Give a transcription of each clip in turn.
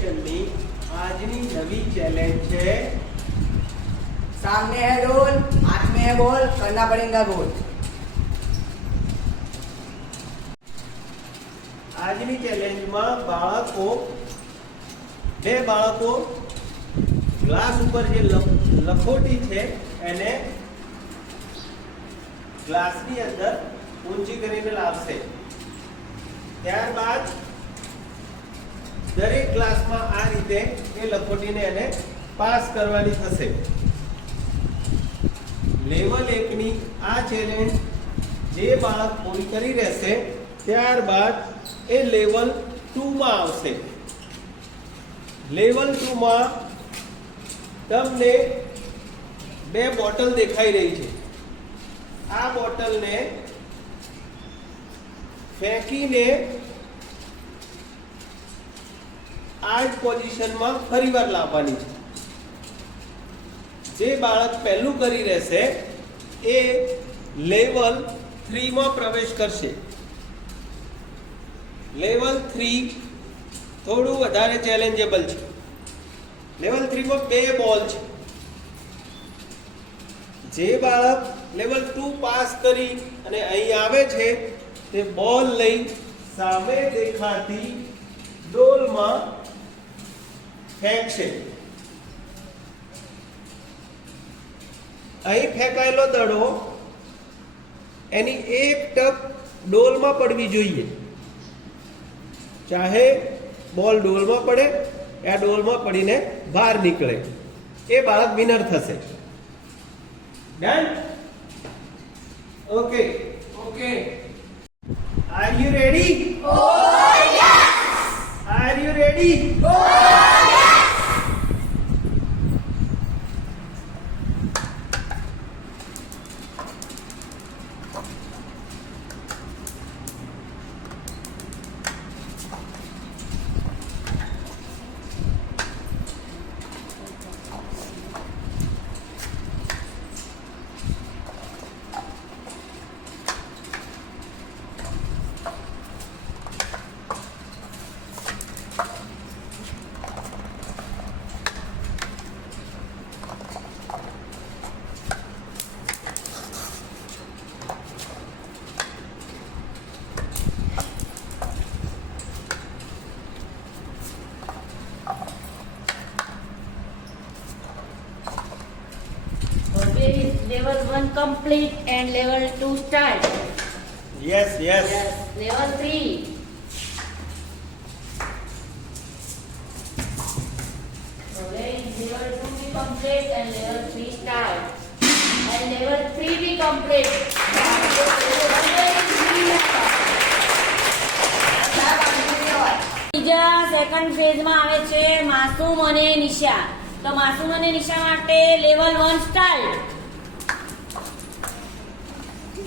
એજ્યુકેશનની આજની નવી ચેલેન્જ છે सामने है रोल, हाथ में है बॉल, करना पड़ेगा गोल। આજની ચેલેન્જમાં બે બાળકો ગ્લાસ ઉપર જે લખોટી છે એને ગ્લાસની અંદર ઊંચી કરીને લાવશે। ત્યારબાદ દરેક ગ્લાસમાં આ રીતે એ લખોટીને એને પાસ કરવાની થશે। લેવલ 1 ની આ ચેલેન્જ જે બાળક પૂરી કરી રહેશે ત્યારબાદ એ લેવલ 2 માં આવશે। લેવલ 2 માં તમને બે બોટલ દેખાઈ રહી છે। આ બોટલને ફેંકીને આ જ પોઝિશનમાં ફરીવાર લાવવાની છે। જે બાળક પહેલું કરી રહેશે એ લેવલ 3 માં પ્રવેશ કરશે। લેવલ 3 થોડું વધારે ચેલેન્જેબલ છે। લેવલ 3 માં બે બોલ છે। જે બાળક લેવલ 2 પાસ કરી અને અહીં આવે છે તે બોલ લઈ સામે દેખાતી ડોલમાં ફેંકશે। અહીં ફેંકાયેલો દડો એની એક ટક ડોલમાં પડવી જોઈએ। ચાહે બોલ ડોલમાં પડે या ડોલમાં પડીને બહાર નીકળે એ બાળક વિનર થશે। Done? Okay okay. Are you ready? Are you ready? Level 1 complete and level 2 start. Yes, yes. Yes. Level 3. Okay, level 2 be complete and level 3 start. And level 3 be complete. બીજા સેકન્ડ ફેઝમાં આવે છે માસૂમ અને નિશા। તો માસૂમ અને નિશા માટે level 1 start.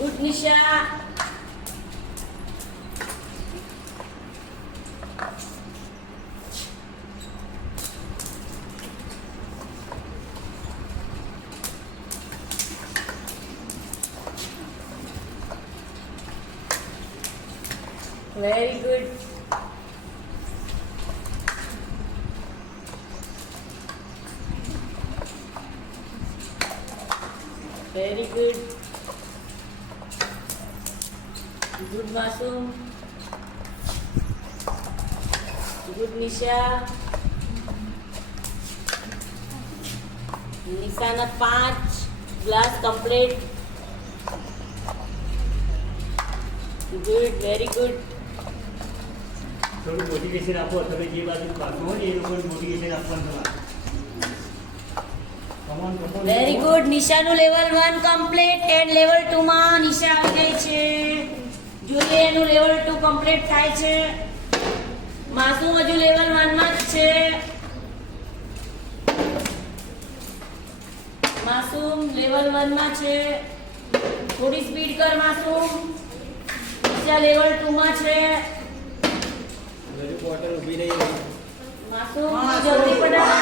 Good Nisha. Very good. Very good. Good Masoom. Good Nisha. Nisana 5 glass complete. Good, very good. થોડું motivation આપો તમે જે બાજુ ભાગો હોય એ લોકોને મોટિવેશન આપવાનું તમારે। Very good. નિશાનું લેવલ 1 કમ્પ્લીટ એન્ડ લેવલ 2 માં નિશા આવી ગઈ છે। જોઈએ એનું લેવલ 2 કમ્પ્લીટ થાય છે। માસૂમ હજુ લેવલ 1 માં જ છે। માસૂમ લેવલ 1 માં છે। થોડી સ્પીડ કર માસૂમ। નિશા લેવલ 2 માં છે। બોટલ ઊભી નહીં રહી। માસૂમ જલ્દી પડા।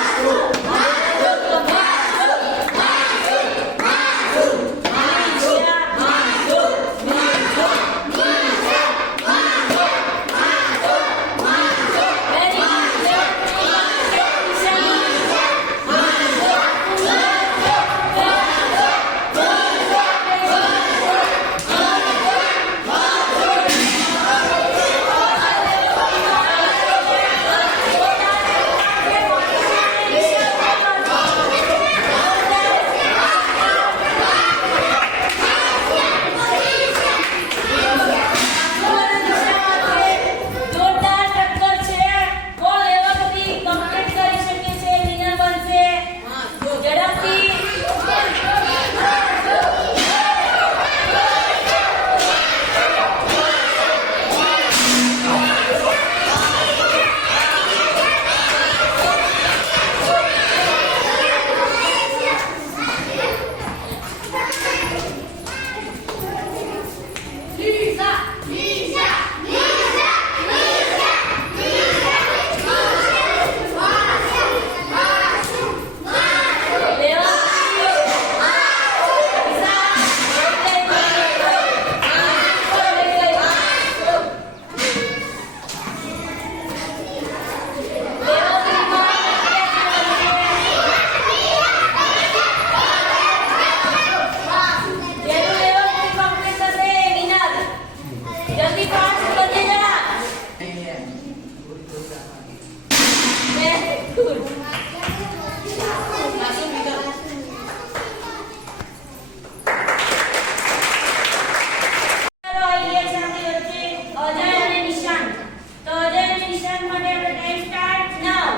ગુડ. માસૂમ વિગત. ચાલો આવી ગયા છે આપણી વચ્ચે અજય અને નિશાંત. તો અજય અને નિશાંત માટે આપણે ટાઈમ સ્ટાર્ટ નાઉ.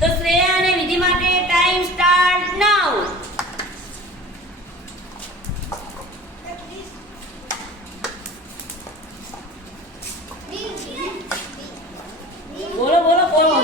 તો શ્રેયા અને વિધિ માટે ટાઈમ સ્ટાર્ટ નાઉ. બોલો બોલો બોલો.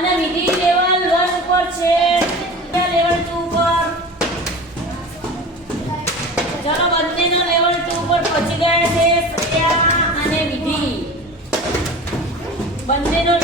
અને વિધિ લેવલ 1 ઉપર છે, લેવલ 2 ઉપર. ચલો બંનેનો લેવલ 2 ઉપર પહોંચી ગયા છે શ્રેયા અને વિધિ. બંનેનો